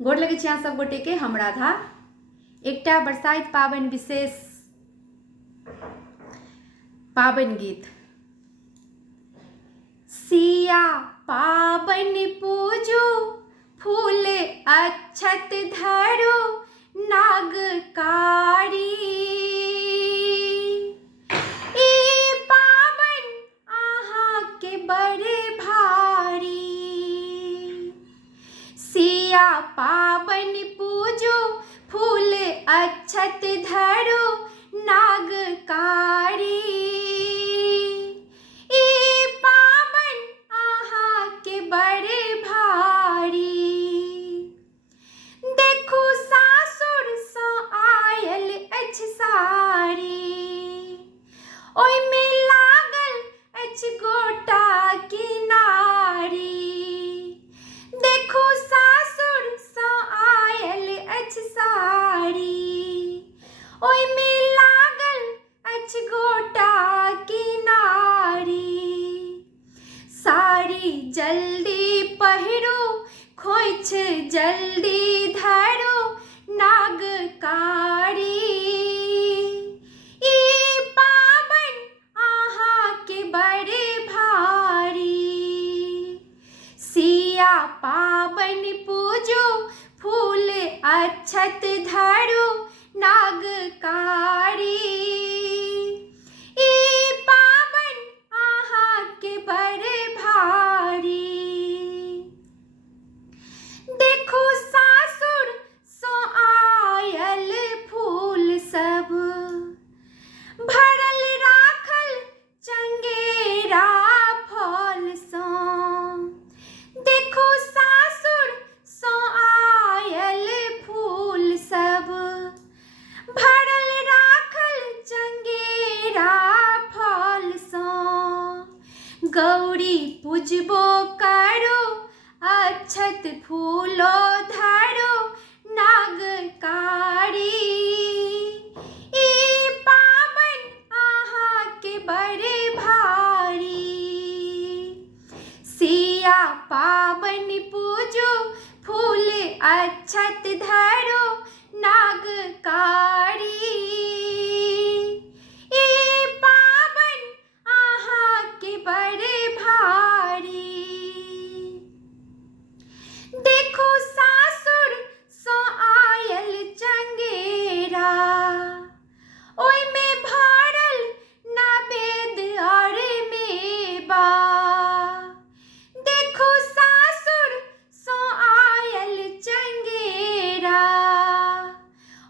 गोर लगे छी अहाँ सब गोटे के। हम राधा एकटा बरसाइत पाबनि विशेष पाबनि गीत। सिया पाबनि पूजू, फूल अक्षत धरो, नागकारी ई पाबनि अहाँ के बड़े भारी। सिया पाबनि पूजू, फूल अक्षत धरो, नागकारी ई पाबनि अहाँ के बड़े भारी। देखू सासुर सँ आयल अछि साड़ी, ओहिमे लागल अछि गोटा किनारी। देखू सासुर सँ आयल अछि साड़ी, ओहिमे लागल अछि गोटा किनारी। साड़ी जल्दी पहिरो, खोइछ जल्दी धरो, नागकारी ई पाबनि अहाँ के बड़े भारी। सिया पाबनि पूजू, फूल अक्षत धरो, नागकारी ई पाबनि अहाँ के बड़े भारी। देखू सासुर सँ आयल फूल सब, भरल राखल चंगेरा फल सँ। देखू सासुर सँ आयल फूल सब, भरल राखल चंगेरा फल सँ। गौरी पूजबो करो, अक्षत फूलो धरो, नागकारी ई पाबनि अहाँ के बड़े भारी। सिया पाबनि पूजू, फूल अक्षत धरो, नागकारी ई पाबनि अहाँ के बड़े भारी। देखू सासुर सँ आयल चंगेरा, ओहिमे भरल नवेद और मेवा। देखू सासुर सँ आयल चंगेरा,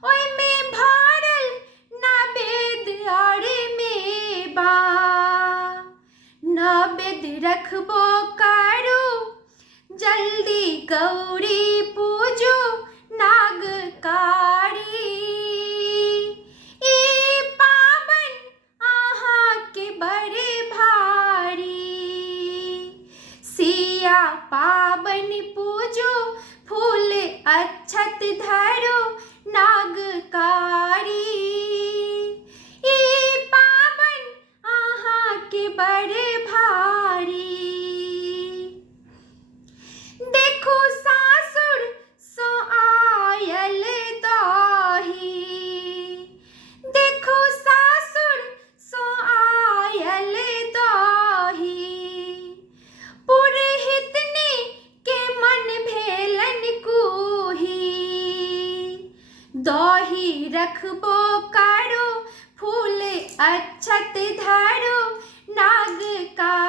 ओहिमे भरल नवेद और मेवा। नवेद रखबो करू, जल्दी गौरी पूजू, नागकारी ई पाबनि अहाँ के बड़े भारी। सिया पाबनि पूजू, फूल अक्षत धरो, नागकारी ई पाबनि अहाँ के बड़े भारी। देखू सासुर सँ आयल दही, देखू सासुर सँ आयल दही। पुरहितनी के मन भेलन कूही, दही रखबो करो, फूल अक्षत धरो, नागकारी